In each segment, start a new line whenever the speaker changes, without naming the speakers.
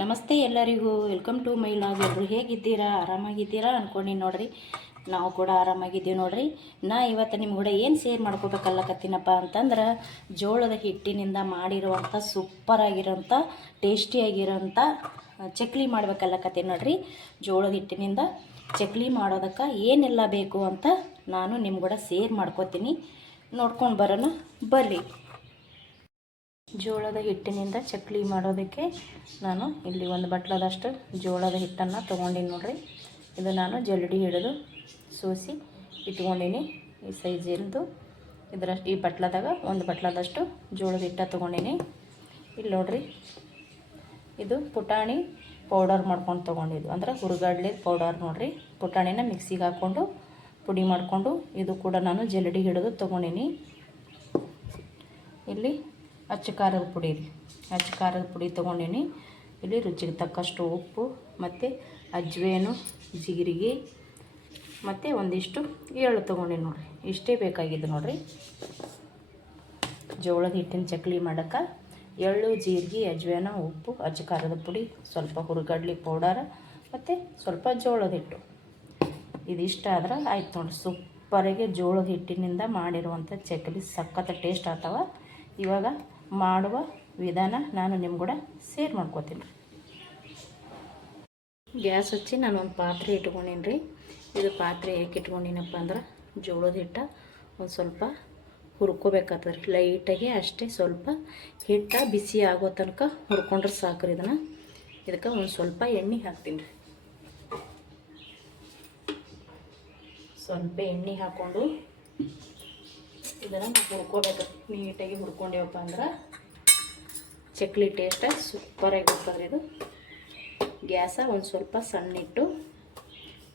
ನಮಸ್ತೆ ಎಲ್ಲರಿಗೂ. Welcome to my log ಎಲ್ಲರೂ ಹೇಗಿದ್ದೀರಾ? ಆರಾಮಾಗಿದ್ದೀರಾ ಅಂದ್ಕೊಂಡು ನೋಡ್ರಿ. ನಾವು ಕೂಡ ಆರಾಮಾಗಿದ್ದೀವಿ ನೋಡ್ರಿ. ನಾ ಇವತ್ತು ನಿಮ್ಮ ಕೂಡ ಏನು ಸೇರ್ ಮಾಡ್ಕೋಬೇಕಲ್ಲಕತ್ತೀನಪ್ಪ ಅಂತಂದ್ರೆ, ಜೋಳದ ಹಿಟ್ಟಿನಿಂದ ಮಾಡಿರುವಂಥ ಸೂಪರಾಗಿರೋಂಥ ಟೇಸ್ಟಿಯಾಗಿರೋಂಥ ಚಕ್ಲಿ ಮಾಡ್ಬೇಕಲ್ಲಕತ್ತೀನಿ ನೋಡ್ರಿ. ಜೋಳದ ಹಿಟ್ಟಿನಿಂದ ಚಕ್ಲಿ ಮಾಡೋದಕ್ಕೆ ಏನೆಲ್ಲ ಬೇಕು ಅಂತ ನಾನು ನಿಮ್ಮ ಕೂಡ ಸೇರ್ ಮಾಡ್ಕೋತೀನಿ. ನೋಡ್ಕೊಂಡು ಬರೋಣ. ಬರ್ರಿ. ಜೋಳದ ಹಿಟ್ಟಿನಿಂದ ಚಕ್ಲಿ ಮಾಡೋದಕ್ಕೆ ನಾನು ಇಲ್ಲಿ ಒಂದು ಬಟ್ಲದಷ್ಟು ಜೋಳದ ಹಿಟ್ಟನ್ನು ತೊಗೊಂಡಿನಿ ನೋಡಿರಿ. ಇದು ನಾನು ಜಲ್ಡಿ ಹಿಡಿದು ಸೋಸಿ ಇಟ್ಕೊಂಡೀನಿ. ಈ ಸೈಜಿಂದು ಇದರಷ್ಟು ಈ ಬಟ್ಲದಾಗ ಒಂದು ಬಟ್ಲದಷ್ಟು ಜೋಳದ ಹಿಟ್ಟ ತೊಗೊಂಡೀನಿ. ಇಲ್ಲಿ ನೋಡಿರಿ, ಇದು ಪುಟಾಣಿ ಪೌಡರ್ ಮಾಡ್ಕೊಂಡು ತೊಗೊಂಡಿದ್ದು. ಅಂದ್ರೆ ಹುರುಗಡ್ಲೆ ಪೌಡರ್ ನೋಡಿರಿ. ಪುಟಾಣಿನ ಮಿಕ್ಸಿಗೆ ಹಾಕ್ಕೊಂಡು ಪುಡಿ ಮಾಡಿಕೊಂಡು ಇದು ಕೂಡ ನಾನು ಜಲ್ಡಿ ಹಿಡಿದು ತೊಗೊಂಡೀನಿ. ಇಲ್ಲಿ ಅಚ್ಚ ಖಾರದ ಪುಡಿ ರೀ ಅಚ್ಚ ಖಾರದ ಪುಡಿ ತೊಗೊಂಡೀನಿ. ಇಲ್ಲಿ ರುಚಿಗೆ ತಕ್ಕಷ್ಟು ಉಪ್ಪು, ಮತ್ತು ಅಜ್ವೇನು ಜೀರಿಗೆ ಮತ್ತು ಒಂದಿಷ್ಟು ಎಳ್ಳು ತೊಗೊಂಡೀನಿ ನೋಡಿರಿ. ಇಷ್ಟೇ ಬೇಕಾಗಿದ್ದು ನೋಡಿರಿ. ಜೋಳದ ಹಿಟ್ಟಿನ ಚಕ್ಲಿ ಮಾಡೋಕ್ಕೆ ಎಳ್ಳು, ಜೀರಿಗೆ ಅಜ್ವೇನ ಉಪ್ಪು, ಅಚ್ಚ ಖಾರದ ಪುಡಿ, ಸ್ವಲ್ಪ ಹುರುಗಡ್ಲಿ ಪೌಡರ್, ಮತ್ತು ಸ್ವಲ್ಪ ಜೋಳದ ಹಿಟ್ಟು. ಇದಿಷ್ಟ ಆದ್ರೆ ಆಯ್ತು ನೋಡಿ ಸೂಪರಿಗೆ ಜೋಳದ ಹಿಟ್ಟಿನಿಂದ ಮಾಡಿರುವಂಥ ಚಕ್ಲಿ ಸಖತ್ ಟೇಸ್ಟ್ ಆಗ್ತಾವ. ಇವಾಗ ಮಾಡುವ ವಿಧಾನ ನಾನು ನಿಮ್ಮ ಕೂಡ ಸೇರ್ ಮಾಡ್ಕೋತೀನಿ ಗ್ಯಾಸ್ ಹಚ್ಚಿ ನಾನು ಒಂದು ಪಾತ್ರೆ ಇಟ್ಕೊಂಡೀನಿ ರೀ. ಇದು ಪಾತ್ರೆ ಏಕೆ ಇಟ್ಕೊಂಡಿನಪ್ಪ ಅಂದ್ರೆ ಜೋಳದ ಹಿಟ್ಟ ಒಂದು ಸ್ವಲ್ಪ ಹುರ್ಕೋಬೇಕಾಗ್ತದೆ ರೀ. ಲೈಟಾಗಿ ಅಷ್ಟೇ ಸ್ವಲ್ಪ ಹಿಟ್ಟ ಬಿಸಿ ಆಗೋ ತನಕ ಹುರ್ಕೊಂಡ್ರೆ ಸಾಕ್ರಿ ಇದನ್ನು. ಇದಕ್ಕೆ ಒಂದು ಸ್ವಲ್ಪ ಎಣ್ಣೆ ಹಾಕ್ತೀನಿ ರೀ. ಸ್ವಲ್ಪ ಎಣ್ಣೆ ಹಾಕ್ಕೊಂಡು ಇದನ್ನು ಹುರ್ಕೋಬೇಕು. ನೀಟಾಗಿ ಹುರ್ಕೊಂಡೇವಪ್ಪ ಅಂದ್ರೆ ಚಕ್ಲಿ ಟೇಸ್ಟ್ ಸೂಪರಾಗಿ ಬರ್ತದ್ರಿ ಇದು. ಗ್ಯಾಸ ಒಂದು ಸ್ವಲ್ಪ ಸಣ್ಣ ಇಟ್ಟು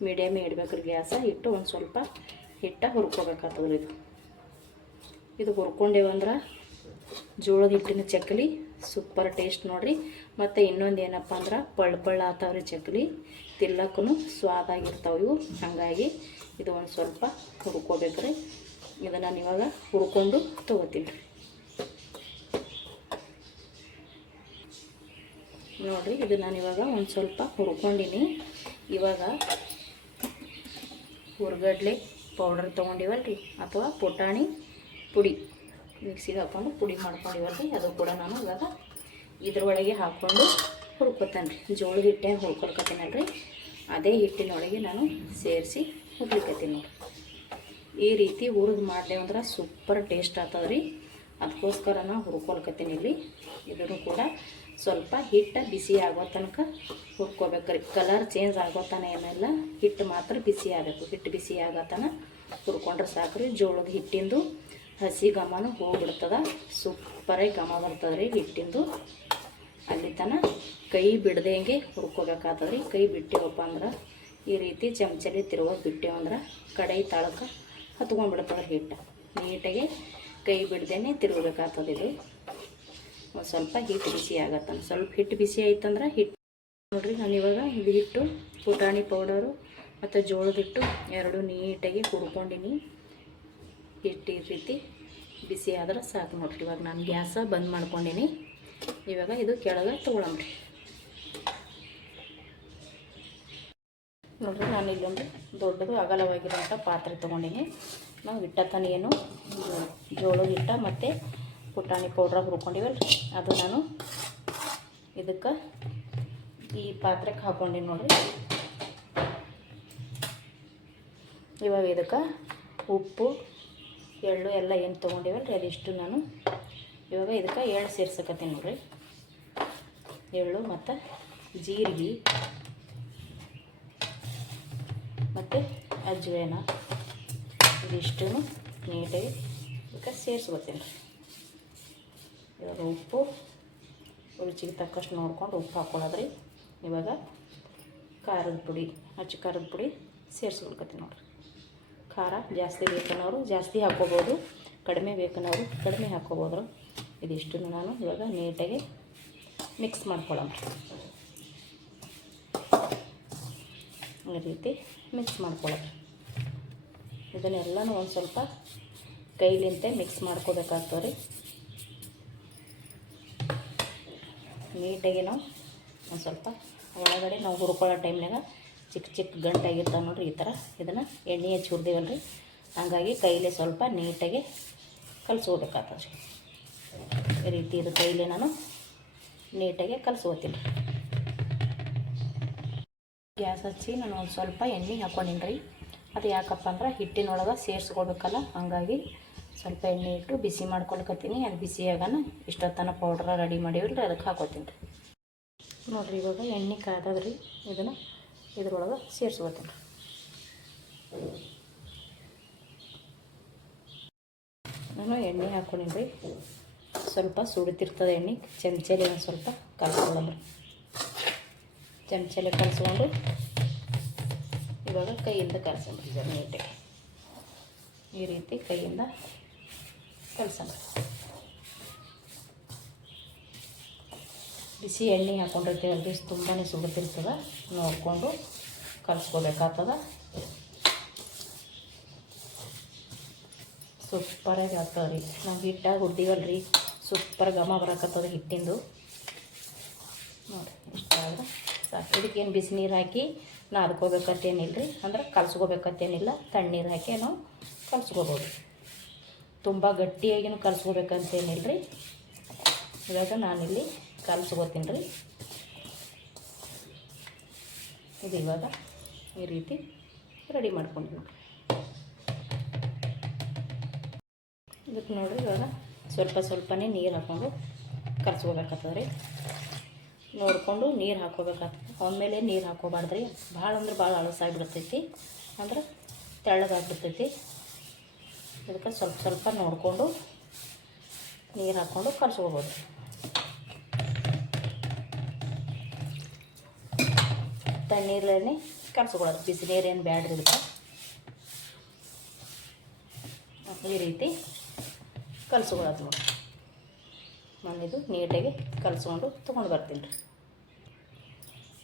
ಮೀಡಿಯಮ್ ಇಡ್ಬೇಕ್ರಿ ಗ್ಯಾಸ ಇಟ್ಟು ಒಂದು ಸ್ವಲ್ಪ ಹಿಟ್ಟ ಹುರ್ಕೋಬೇಕಾಗ್ತದ್ರಿ ಇದು. ಇದು ಹುರ್ಕೊಂಡೇವಂದ್ರೆ ಜೋಳದ ಹಿಟ್ಟಿನ ಚಕ್ಲಿ ಸೂಪರ್ ಟೇಸ್ಟ್ ನೋಡ್ರಿ. ಮತ್ತು ಇನ್ನೊಂದು ಏನಪ್ಪ ಅಂದ್ರೆ ಪಳ್ಳ ಪಳ್ಳ ಆತಾವ್ರಿ ಚಕ್ಲಿ. ತಿಲ್ಲಕ್ಕೂ ಸ್ವಾದಾಗಿರ್ತಾವೆ ಇವು. ಹಾಗಾಗಿ ಇದು ಒಂದು ಸ್ವಲ್ಪ ಹುರ್ಕೋಬೇಕ್ರಿ. ಇದನ್ನು ನಾನು ಇವಾಗ ಹುರ್ಕೊಂಡು ತೊಗೋತೀನಿ. ರೀ ನೋಡಿರಿ, ಇದು ನಾನು ಇವಾಗ ಒಂದು ಸ್ವಲ್ಪ ಹುರ್ಕೊಂಡಿನಿ. ಇವಾಗ ಹುರ್ಗಡ್ಲೆ ಪೌಡರ್ ತೊಗೊಂಡಿವಲ್ರಿ, ಅಥವಾ ಪುಟಾಣಿ ಪುಡಿ. ಮಿಕ್ಸಿಗೆ ಹಾಕ್ಕೊಂಡು ಪುಡಿ ಮಾಡ್ಕೊಂಡಿವಲ್ರಿ, ಅದು ಕೂಡ ನಾನು ಇವಾಗ ಇದ್ರೊಳಗೆ ಹಾಕ್ಕೊಂಡು ಹುರ್ಕೊತಾನೆ ರೀ ಜೋಳದ ಹಿಟ್ಟೆ ರೀ ಅದೇ ಹಿಟ್ಟಿನೊಳಗೆ ನಾನು ಸೇರಿಸಿ ಹುರ್ಲಿಕ್ಕತ್ತೀನಿ ನೋಡಿ ಈ ರೀತಿ ಹುರಿದು ಮಾಡ್ದೇವಂದ್ರೆ ಸೂಪರ್ ಟೇಸ್ಟ್ ಆಗ್ತದೆ ರೀ ಅದಕ್ಕೋಸ್ಕರ ನಾನು ಹುರ್ಕೊಳ್ಕತ್ತೀನಿ ಇಲ್ಲಿ. ಇದನ್ನು ಕೂಡ ಸ್ವಲ್ಪ ಹಿಟ್ಟು ಬಿಸಿ ಆಗೋ ತನಕ ಹುರ್ಕೋಬೇಕ್ರಿ. ಕಲರ್ ಚೇಂಜ್ ಆಗೋ ತನ ಏನಿಲ್ಲ ಹಿಟ್ಟು ಮಾತ್ರ ಬಿಸಿ ಆಗಬೇಕು. ಹಿಟ್ಟು ಬಿಸಿ ಆಗೋ ತನ ಹುರ್ಕೊಂಡ್ರೆ ರೀ ಜೋಳದ ಹಿಟ್ಟಿಂದು ಹಸಿ ಘಮನೂ ಹೋಗ್ಬಿಡ್ತದ. ಸೂಪರಾಗಿ ಘಮ ಬರ್ತದೆ ರೀ ಹಿಟ್ಟಿಂದು. ಅಲ್ಲಿ ತನ ಕೈ ಬಿಡ್ದಂಗೆ ಹುರ್ಕೋಬೇಕಾಗ್ತದೆ ರೀ ಕೈ ಬಿಟ್ಟೇವಪ್ಪ ಅಂದ್ರೆ ಈ ರೀತಿ ಚಮಚಲಿ ತಿರುವಾಗ ಬಿಟ್ಟೆವು ಅಂದ್ರೆ ಕಡೈ ತಾಳಕ್ಕೆ ಹತ್ಕೊಂಡ್ಬಿಡ್ತದೆ ಹಿಟ್ಟು. ನೀಟಾಗಿ ಕೈ ಬಿಡ್ದೇನೆ ತಿರುಗಬೇಕಾಗ್ತದೆ ಇದು. ಒಂದು ಸ್ವಲ್ಪ ಹಿಟ್ಟು ಬಿಸಿ ಆಗತ್ತೆ ಸ್ವಲ್ಪ ಹಿಟ್ಟು ಬಿಸಿ ಆಯ್ತಂದ್ರೆ ಹಿಟ್ಟು ನೋಡಿರಿ, ನಾನು ಇವಾಗ ಇದು ಹಿಟ್ಟು, ಪುಟಾಣಿ ಪೌಡರು ಮತ್ತು ಜೋಳದ ಹಿಟ್ಟು ಎರಡು ನೀಟಾಗಿ ಹುರ್ಕೊಂಡಿನಿ. ಹಿಟ್ಟು ರೀತಿ ಬಿಸಿ ಆದ್ರೆ ಸಾಕು ನೋಡ್ರಿ. ಇವಾಗ ನಾನು ಗ್ಯಾಸ ಬಂದ್ ಮಾಡ್ಕೊಂಡಿನಿ. ಇವಾಗ ಇದು ಕೆಳಗೆ ತೊಗೊಳಮ್ರಿ. ನೋಡಿರಿ, ನಾನು ಇಲ್ಲೊಂದು ದೊಡ್ಡದು ಅಗಲವಾಗಿರೋಂಥ ಪಾತ್ರೆ ತೊಗೊಂಡಿನಿ. ನಾವು ಹಿಟ್ಟ ಏನು ಜೋಳದ ಹಿಟ್ಟ ಮತ್ತು ಪುಟಾಣಿ ಪೌಡ್ರ ಹುರ್ಕೊಂಡಿವಲ್ಲ ಅದು ನಾನು ಇದಕ್ಕೆ ಈ ಪಾತ್ರೆಗೆ ಹಾಕ್ಕೊಂಡಿನಿ ನೋಡಿರಿ. ಇವಾಗ ಇದಕ್ಕೆ ಉಪ್ಪು, ಎಳ್ಳು ಎಲ್ಲ ಏನು ತೊಗೊಂಡಿವಲ್ಲ ರೀ ಅದಿಷ್ಟು ನಾನು ಇವಾಗ ಇದಕ್ಕೆ ಎಳ್ಳು ಸೇರ್ಸಕತ್ತೀನಿ ನೋಡಿರಿ. ಎಳ್ಳು ಮತ್ತು ಜೀರಿಗೆ. ಮತ್ತು ಅಜ್ವೇನ. ಇದಿಷ್ಟು ನೀಟಾಗಿ ಇದಕ್ಕೆ ಸೇರಿಸ್ಕೊತೀನಿ ರೀ ಇವಾಗ ಉಪ್ಪು, ರುಚಿಗೆ ತಕ್ಕಷ್ಟು ನೋಡ್ಕೊಂಡು ಉಪ್ಪು ಹಾಕ್ಕೊಳ್ಳೋದ್ರಿ ಇವಾಗ ಖಾರದ ಪುಡಿ ಹಚ್ಚಿ ಖಾರದ ಪುಡಿ ಸೇರಿಸ್ಕೊಳ್ಕತ್ತೀನಿ ನೋಡಿರಿ. ಖಾರ ಜಾಸ್ತಿ ಬೇಕನ್ನೋರು ಜಾಸ್ತಿ ಹಾಕ್ಕೋಬೋದು, ಕಡಿಮೆ ಬೇಕನ್ನೋರು ಕಡಿಮೆ ಹಾಕ್ಕೋಬೋದ್ರು. ಇದಿಷ್ಟು ನಾನು ಇವಾಗ ನೀಟಾಗಿ ಮಿಕ್ಸ್ ಮಾಡ್ಕೊಳ್ಳೋಣ. ಈ ರೀತಿ ಮಿಕ್ಸ್ ಮಾಡ್ಕೊಳ್ಳೋದು. ಇದನ್ನೆಲ್ಲನೂ ಒಂದು ಸ್ವಲ್ಪ ಕೈಲಿಂತೆ ಮಿಕ್ಸ್ ಮಾಡ್ಕೋಬೇಕಾಗ್ತವೆ ರೀ. ನೀಟಾಗಿ ನಾವು ಒಂದು ಸ್ವಲ್ಪ ಒಳಗಡೆ ನಾವು ಹುರ್ಕೊಳ್ಳೋ ಟೈಮ್ನಾಗ ಚಿಕ್ಕ ಚಿಕ್ಕ ಗಂಟಾಗಿರ್ತಾವೆ ನೋಡ್ರಿ ಈ ಥರ ಇದನ್ನು ಎಣ್ಣೆ ಹಚ್ಚಿ ಹುರಿದೇವಲ್ಲ ರೀ ಹಂಗಾಗಿ ಕೈಲಿ ಸ್ವಲ್ಪ ನೀಟಾಗಿ ರೀ. ಈ ರೀತಿ ಇದು ಕೈಲಿ ನಾನು ನೀಟಾಗಿ ಕಲಸ್ಕೋತೀನಿ ಗ್ಯಾಸ್ ಹಚ್ಚಿ ನಾನು ಒಂದು ಸ್ವಲ್ಪ ಎಣ್ಣೆ ಹಾಕ್ಕೊಂಡಿನಿ ರೀ. ಅದು ಯಾಕಪ್ಪ ಅಂದ್ರೆ ಹಿಟ್ಟಿನೊಳಗೆ ಸೇರಿಸ್ಕೊಳ್ಬೇಕಲ್ಲ ಹಾಗಾಗಿ ಸ್ವಲ್ಪ ಎಣ್ಣೆ ಇಟ್ಟು ಬಿಸಿ ಮಾಡ್ಕೊಳ್ಕತ್ತೀನಿ. ಅದು ಬಿಸಿಯಾಗನ ಇಷ್ಟೊತ್ತನ ಪೌಡ್ರ ರೆಡಿ ಮಾಡಿವ್ರಿ, ಅದಕ್ಕೆ ಹಾಕೋತೀನಿ ರೀ. ನೋಡಿರಿ ಇವಾಗ ಎಣ್ಣೆ ಕಾದದ್ರಿ ಇದನ್ನು ಇದ್ರೊಳಗೆ ಸೇರಿಸ್ಕೊತೀನಿ ರೀ. ನಾನು ಎಣ್ಣೆ ಹಾಕ್ಕೊಂಡಿನಿ ರೀ. ಸ್ವಲ್ಪ ಸುಡ್ತಿರ್ತದೆ ಎಣ್ಣೆ, ಚಮಚಲಿ ಒಂದು ಸ್ವಲ್ಪ ಕಲ್ಸ್ಕೊಳ್ಳೋದ್ರಿ ಚಮಚಲೆ ಕಲಿಸ್ಕೊಂಡು ಇವಾಗ ಕೈಯಿಂದ ಕಲಸಂಬ್ರಿ ಜರ ನೀಟಾಗಿ. ಈ ರೀತಿ ಕೈಯಿಂದ ಕಲಸಂಬ್ರಿ ಬಿಸಿ ಎಣ್ಣೆ ಹಾಕೊಂಡಿರ್ತೀವಿ ಬಿಸಿ ತುಂಬಾ ಸುಡುತ್ತಿರ್ತದೆ ನೋಡಿಕೊಂಡು ಕಲಿಸ್ಕೋಬೇಕಾಗ್ತದ ಸೂಪರಾಗಿ ಆಗ್ತದೆ ರೀ. ನಾವು ಹಿಟ್ಟಾಗಿ ಹುಡ್ದೀವಲ್ಲ ರೀ ಸೂಪರ್ ಘಮ ಬರಕತ್ತದ ಹಿಟ್ಟಿಂದು. ನೋಡಿ, ಇಷ್ಟ ಆದ್ರೆ ಸಾಕು. ಇದಕ್ಕೇನು ಬಿಸಿನೀರು ಹಾಕಿ ನಾದ್ಕೋಬೇಕತ್ತೇನಿಲ್ಲ ರೀ ಅಂದ್ರೆ ಕಲ್ಸ್ಕೋಬೇಕತ್ತೇನಿಲ್ಲ ತಣ್ಣೀರು ಹಾಕಿ ನಾವು ಕಲ್ಸ್ಕೋಬೋದು. ತುಂಬ ಗಟ್ಟಿಯಾಗಿನೂ ಕಲ್ಸ್ಕೋಬೇಕಂತೇನಿಲ್ಲ ರೀ ಇವಾಗ ನಾನಿಲ್ಲಿ ಕಲ್ಸ್ಕೋತೀನಿ ರೀ ಇದು ಇವಾಗ ಈ ರೀತಿ ರೆಡಿ ಮಾಡ್ಕೊಂಡು ನೋಡಿರಿ ಇದಕ್ಕೆ ನೋಡಿರಿ ಇವಾಗ ಸ್ವಲ್ಪ ಸ್ವಲ್ಪನೇ ನೀರು ಹಾಕ್ಕೊಂಡು ಕಲ್ಸ್ಕೋಬೇಕಾಗ್ತದೆ ರೀ ನೋಡಿಕೊಂಡು ನೀರು ಹಾಕ್ಕೋಬೇಕಾಗ್ತದೆ ಆಮೇಲೆ ನೀರು ಹಾಕೋಬಾರ್ದು ರೀ ಭಾಳ ಅಂದ್ರೆ ಭಾಳ ಅಳಸಾಗಿಬಿಡ್ತೈತಿ ಅಂದ್ರೆ ತೆಳ್ಳಗಾಗ್ಬಿಡ್ತೈತಿ. ಅದಕ್ಕೆ ಸ್ವಲ್ಪ ಸ್ವಲ್ಪ ನೋಡಿಕೊಂಡು ನೀರು ಹಾಕ್ಕೊಂಡು ಕಲಸ್ಕೊಬೋದು ತಣ್ಣೀರಲ್ಲೇ ಕಲಸ್ಕೊಳ್ಳೋದು ಬಿಸಿ ನೀರೇನು ಬ್ಯಾಡ್ರಿ ಇದಕ್ಕೆ. ಈ ರೀತಿ ಕಲಸ್ಕೊಳ್ಳೋದು ನೋಡಿ. ಇದು ನೀಟಾಗಿ ಕಲಸ್ಕೊಂಡು ತೊಗೊಂಡು ಬರ್ತೀನಿ ರೀ.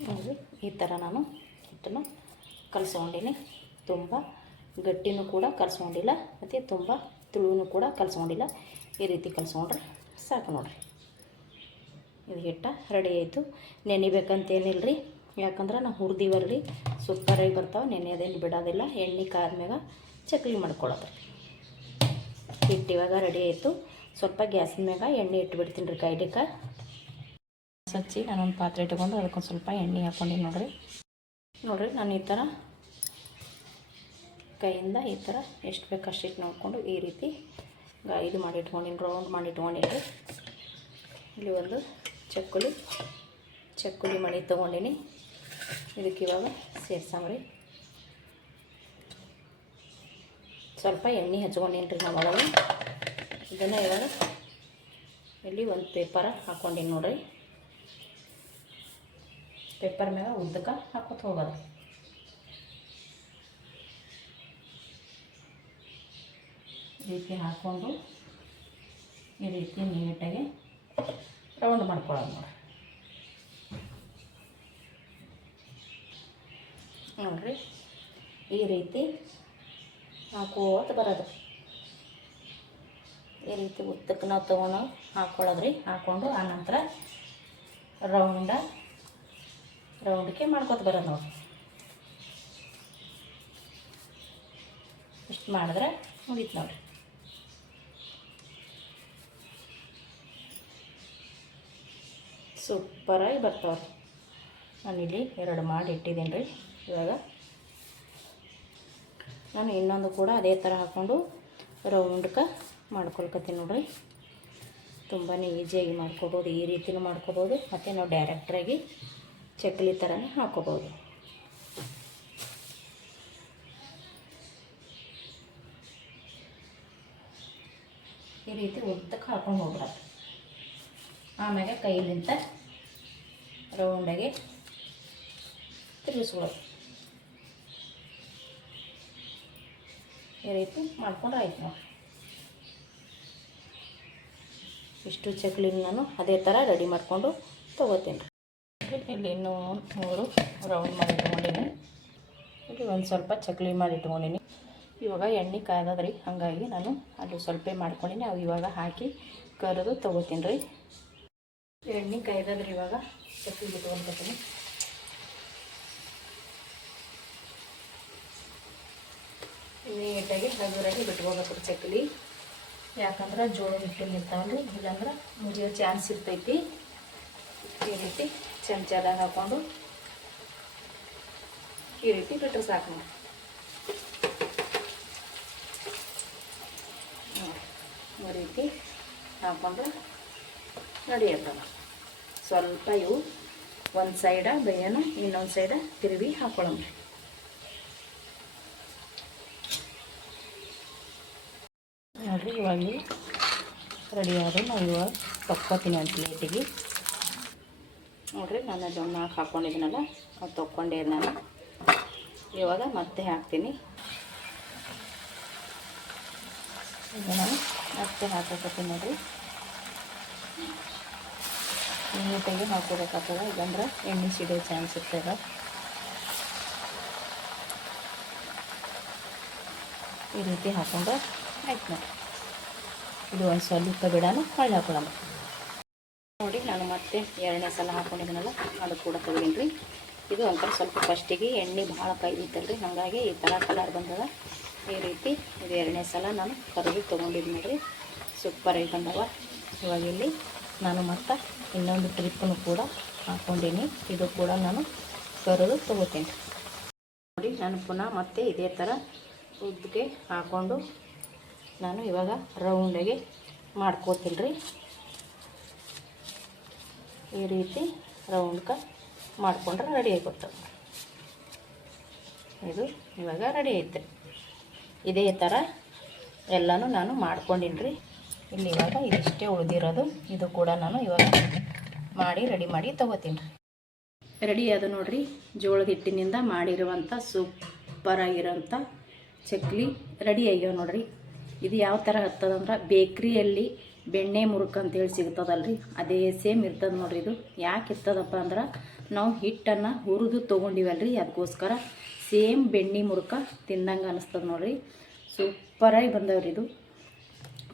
ನೋಡಿ ಈ ಥರ ನಾನು ಹಿಟ್ಟನ್ನು ಕಲಿಸ್ಕೊಂಡಿನಿ. ತುಂಬ ಗಟ್ಟಿನೂ ಕೂಡ ಕಲಸ್ಕೊಂಡಿಲ್ಲ, ಮತ್ತು ತುಂಬ ತುಳುವೂ ಕೂಡ ಕಲಿಸ್ಕೊಂಡಿಲ್ಲ. ಈ ರೀತಿ ಕಲಿಸ್ಕೊಂಡ್ರೆ ಸಾಕು ನೋಡಿರಿ. ಇದು ಹಿಟ್ಟ ರೆಡಿ ಆಯಿತು. ನೆನಿಬೇಕಂತೇನಿಲ್ಲ ರೀ ಯಾಕಂದ್ರೆ ನಾವು ಹುರಿದಿವಲ್ರಿ ಸೂಪರಾಗಿ ಬರ್ತಾವೆ, ನೆನೆಯೋದೇನು ಬಿಡೋದಿಲ್ಲ. ಎಣ್ಣೆ ಕಾದ್ಮ್ಯಾಗ ಚಕ್ಲಿ ಮಾಡ್ಕೊಳ್ಳೋದ್ರಿ ಹಿಟ್ಟು ಇವಾಗ ರೆಡಿ ಆಯಿತು. ಸ್ವಲ್ಪ ಗ್ಯಾಸಿನ ಮ್ಯಾಗ ಎಣ್ಣೆ ಇಟ್ಬಿಡ್ತೀನಿ ರೀ ಕೈಲಿಕ್ಕೆ. ಹಚ್ಚಿ ನಾನೊಂದು ಪಾತ್ರೆ ಇಟ್ಕೊಂಡು ಅದಕ್ಕೊಂದು ಸ್ವಲ್ಪ ಎಣ್ಣೆ ಹಾಕ್ಕೊಂಡಿನಿ ನೋಡಿರಿ. ನೋಡಿರಿ, ನಾನು ಈ ಥರ ಕೈಯಿಂದ ಈ ಥರ ಎಷ್ಟು ಬೇಕು ಅಷ್ಟಿಟ್ಟು ನೋಡಿಕೊಂಡು ಈ ರೀತಿ ಇದು ಮಾಡಿ ಇಟ್ಕೊಂಡಿನಿ ರೌಂಡ್ ಮಾಡಿ ಇಟ್ಕೊಂಡಿನಿ. ಇಲ್ಲಿ ಒಂದು ಚಕ್ಕುಲಿ ಚಕ್ಕುಲಿ ಮಣಿ ತೊಗೊಂಡಿನಿ. ಇದಕ್ಕೆ ಇವಾಗ ಸೇರ್ಸಂಬ್ರಿ. ಸ್ವಲ್ಪ ಎಣ್ಣೆ ಹಚ್ಕೊಂಡಿನಿ ರೀ ನಾವು ಒಳಗೆ ಇದನ್ನು ಇವಾಗ ಇಲ್ಲಿ ಒಂದು ಪೇಪರ ಹಾಕ್ಕೊಂಡಿನಿ ನೋಡ್ರಿ. ಪೇಪರ್ ಮ್ಯಾಗ ಉದ್ದಕ ಹಾಕೋತ ಹೋಗೋದು. ರೀತಿ ಹಾಕ್ಕೊಂಡು ಈ ರೀತಿ ನೀಟಾಗಿ ರೌಂಡ್ ಮಾಡ್ಕೊಳ್ಳೋದು ನೋಡ್ರಿ ನೋಡ್ರಿ, ಈ ರೀತಿ ಹಾಕೋತ ಬರೋದು. ಈ ರೀತಿ ಉದ್ದಕ್ಕೆ ನಾವು ತೊಗೊಂಡು ಹಾಕ್ಕೊಳ್ಳೋದ್ರಿ ಹಾಕ್ಕೊಂಡು ಆನಂತರ ರೌಂಡ ರೌಂಡ್ಗೆ ಮಾಡ್ಕೊತ ಬರೋದು ನಾವು ಇಷ್ಟು ಮಾಡಿದ್ರೆ ಮುಗೀತು ನೋಡಿರಿ. ಸೂಪರಾಗಿ ಬರ್ತಾವ್ರಿ. ಇಲ್ಲಿ ಎರಡು ಮಾಡಿ ಇಟ್ಟಿದ್ದೀನಿ ರೀ ಇವಾಗ. ನಾನು ಇನ್ನೊಂದು ಕೂಡ ಅದೇ ಥರ ಹಾಕ್ಕೊಂಡು ರೌಂಡ್ಕ ಮಾಡ್ಕೊಳ್ಕತ್ತೀನಿ ನೋಡ್ರಿ. ತುಂಬಾ ಈಸಿಯಾಗಿ ಮಾಡ್ಕೋಬೋದು, ಈ ರೀತಿಯೂ ಮಾಡ್ಕೋಬೋದು. ಮತ್ತು ನಾವು ಡೈರೆಕ್ಟ್ರಾಗಿ ಚಕ್ಲಿ ಥರನೇ ಹಾಕೋಬೋದು. ಈ ರೀತಿ ಉದ್ದಕ್ಕೆ ಹಾಕೊಂಡು ಹೋಗ್ಬಿಡೋದು. ಆಮೇಲೆ ಕೈಲಿಂತ ರೌಂಡಾಗಿ ತಿರುಗಿಸ್ಕೊಳ್ಳೋದು. ಈ ರೀತಿ ಮಾಡ್ಕೊಂಡು ಆಯ್ತು ನೋಡಿ. ಇಷ್ಟು ಚಕ್ಲಿನ ನಾನು ಅದೇ ಥರ ರೆಡಿ ಮಾಡಿಕೊಂಡು ತೊಗೋತೀನಿ. ಇಲ್ಲಿ ಇನ್ನೂ ಮೂರು ರೌಂಡ್ ಮಾಡಿ ಇಟ್ಕೊಂಡಿನಿ. ಇಲ್ಲಿ ಒಂದು ಸ್ವಲ್ಪ ಚಕ್ಲಿ ಮಾಡಿ ಇಟ್ಕೊಂಡಿನಿ. ಇವಾಗ ಎಣ್ಣೆ ಕಾದದ್ರಿ ಹಾಗಾಗಿ ನಾನು ಅದು ಸ್ವಲ್ಪ ಮಾಡ್ಕೊಂಡಿನಿ. ಅವು ಇವಾಗ ಹಾಕಿ ಕರೆದು ತೊಗೋತೀನಿ ರೀ. ಎಣ್ಣೆ ಕಾಯ್ದದ್ರಿ ಇವಾಗ. ಚಕ್ಲಿ ಬಿಟ್ಕೊಂಡ್ಬಿಡ್ತೀನಿ ನೀಟಾಗಿ ಹಗುರಾಗಿ ಬಿಟ್ಕೋಬೇಕು ಚಕ್ಲಿ. ಯಾಕಂದ್ರೆ ಜೋಳ ಹಿಟ್ಟಿನ ಇರ್ತಾವಲ್ರಿ. ಇಲ್ಲಾಂದ್ರೆ ಮುಗಿಯೋ ಚಾನ್ಸ್ ಇರ್ತೈತಿ. ಈ ರೀತಿ ಚಮಚದಾಗ ಹಾಕೊಂಡು ಈ ರೀತಿ ಬಿಟ್ಟರೆ ಸಾಕು. ನೋಡಿ, ಈ ರೀತಿ ಹಾಕೊಂಡ್ರೆ ನಡೆಯುತ್ತವ ಸ್ವಲ್ಪ ಇವು ಒಂದು ಸೈಡ ಬೇಯನ ಇನ್ನೊಂದು ಸೈಡ ತಿರುವಿ ಹಾಕೊಳ್ಳೋಣ್ರಿ ನೋಡಿರಿ ಇವಾಗ ರೆಡಿ ಆದರೆ ನಾವು ಇವಾಗ ತಕ್ಕೋತೀನಿ ಒಂದು ಪ್ಲೇಟಿಗೆ ನೋಡಿರಿ, ನಾನು ಹಾಕಿ ಹಾಕ್ಕೊಂಡಿದ್ದೀನಲ್ಲ ಅದು ತೊಗೊಂಡೆ ನಾನು. ಇವಾಗ ಮತ್ತೆ ಹಾಕ್ತೀನಿ. ಈಗ ನಾನು ಮತ್ತೆ ಹಾಕೋಕತ್ತೀನಿ ನೋಡಿರಿ. ನೀಟಾಗಿ ಹಾಕೋಬೇಕಾಗ್ತದೆ ಇಲ್ಲಾಂದ್ರೆ ಎಣ್ಣೆ ಸಿಡಿಯೋ ಚಾನ್ಸ್ ಇರ್ತದೆ. ಈ ರೀತಿ ಹಾಕೊಂಡು ಆಯ್ತು ನೋಡಿ ಇದು ಒಂದು ಸ್ವಲ್ಪ ಬಿಡೋಣ ಹೊಳ್ಳಿ ಹಾಕೊಳ್ಳೋಣ. ನೋಡಿ ನಾನು ಮತ್ತೆ ಎರಡನೇ ಸಲ ಹಾಕೊಂಡಿದ್ದೀನಲ್ಲ, ಅದು ಕೂಡ ತೆಗೆದೀನಿ ಇದು ಒಂಥರ ಸ್ವಲ್ಪ ಫಸ್ಟಿಗೆ ಎಣ್ಣೆ ಭಾಳ ಕೈದಿತ್ತಲ್ರಿ ಹಾಗಾಗಿ ಈ ಥರ ಕಲರ್ ಬಂದದ. ಈ ರೀತಿ ಇದು ಎರಡನೇ ಸಲ ನಾನು ಕರೆದು ತೊಗೊಂಡಿದ್ದು ಸೂಪರ್ ಆಗಿ ಬಂದವ. ಇವಾಗ ಇಲ್ಲಿ ನಾನು ಮತ್ತೆ ಇನ್ನೊಂದು ಟ್ರಿಪ್ಪನ್ನು ಕೂಡ ಹಾಕ್ಕೊಂಡೀನಿ ಇದು ಕೂಡ ನಾನು ಕರೆದು ತೊಗೋತೀನಿ. ನೋಡಿ, ನಾನು ಪುನಃ ಮತ್ತೆ ಇದೇ ಥರ ಉದ್ದಕ್ಕೆ ಹಾಕ್ಕೊಂಡು ನಾನು ಇವಾಗ ರೌಂಡಾಗಿ ಮಾಡ್ಕೋತೀನಿ ರೀ ಈ ರೀತಿ ರೌಂಡ್ಕ ಮಾಡಿಕೊಂಡ್ರೆ ರೆಡಿ ಆಗುತ್ತೆ. ಇದು ಇವಾಗ ರೆಡಿ ಐತೆ. ಇದೇ ಥರ ಎಲ್ಲನೂ ನಾನು ಮಾಡ್ಕೊಂಡಿನಿ ರೀ ಇಲ್ಲಿ ಇವಾಗ ಇದಿಷ್ಟೇ ಉಳಿದಿರೋದು. ಇದು ಕೂಡ ನಾನು ಇವಾಗ ಮಾಡಿ ರೆಡಿ ಮಾಡಿ ತೊಗೋತೀನಿ ರೀ ರೆಡಿ ಅದು ನೋಡ್ರಿ. ಜೋಳದ ಹಿಟ್ಟಿನಿಂದ ಮಾಡಿರುವಂಥ ಸೂಪರಾಗಿರೋಂಥ ಚಕ್ಲಿ ರೆಡಿ ಆಗ್ಯಾವ ನೋಡ್ರಿ. ಇದು ಯಾವ ಥರ ಹತ್ತದಂದ್ರೆ ಬೇಕ್ರಿಯಲ್ಲಿ ಬೆಣ್ಣೆ ಮುರುಕ ಅಂತೇಳಿ ಸಿಗ್ತದಲ್ರಿ? ಅದೇ ಸೇಮ್ ಇರ್ತದೆ ನೋಡ್ರಿ ಇದು. ಯಾಕೆ ಇರ್ತದಪ್ಪ ಅಂದ್ರೆ ನಾವು ಹಿಟ್ಟನ್ನು ಹುರಿದು ತೊಗೊಂಡಿವಲ್ರಿ ಅದಕ್ಕೋಸ್ಕರ ಸೇಮ್ ಬೆಣ್ಣೆ ಮುರುಕ ತಿಂದಂಗೆ ಅನಿಸ್ತದೆ ನೋಡ್ರಿ. ಸೂಪರಾಗಿ ಬಂದವ್ರಿ ಇದು.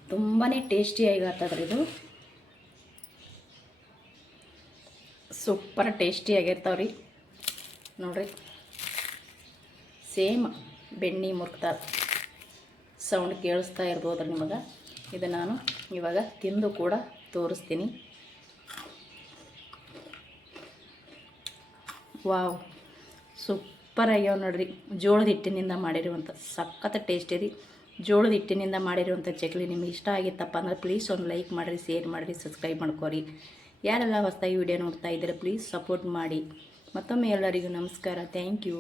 ತುಂಬಾ ಟೇಸ್ಟಿಯಾಗಿ ಆಗ್ತದ್ರಿ ಇದು. ಸೂಪರ್ ಟೇಸ್ಟಿಯಾಗಿರ್ತಾವ್ರಿ ನೋಡ್ರಿ. ಸೇಮ್ ಬೆಣ್ಣೆ ಮುರುಕ್ತಾರೆ ಸೌಂಡ್ ಕೇಳಿಸ್ತಾ ಇರ್ಬೋದ್ರಿ ನಿಮಗೆ. ಇದು ನಾನು ಇವಾಗ ತಿಂದು ಕೂಡ ತೋರಿಸ್ತೀನಿ. ವಾವ್, ಸೂಪರ್ ಆಗ್ಯಾವ ನೋಡ್ರಿ. ಜೋಳದ ಹಿಟ್ಟಿನಿಂದ ಮಾಡಿರುವಂಥ ಸಖತ್ ಟೇಸ್ಟಿ ರೀ. ಜೋಳದ ಹಿಟ್ಟಿನಿಂದ ಮಾಡಿರುವಂಥ ಚಕ್ಲಿ ನಿಮ್ಗೆ ಇಷ್ಟ ಆಗಿತ್ತಪ್ಪ ಅಂದ್ರೆ ಪ್ಲೀಸ್ ಒಂದು ಲೈಕ್ ಮಾಡಿರಿ ಶೇರ್ ಮಾಡಿರಿ ಸಬ್ಸ್ಕ್ರೈಬ್ ಮಾಡ್ಕೊರಿ. ಯಾರೆಲ್ಲ ಹೊಸ್ದಾಗಿ ವಿಡಿಯೋ ನೋಡ್ತಾ ಇದ್ದೀರಾ ಪ್ಲೀಸ್ ಸಪೋರ್ಟ್ ಮಾಡಿ. ಮತ್ತೊಮ್ಮೆ ಎಲ್ಲರಿಗೂ ನಮಸ್ಕಾರ. Thank you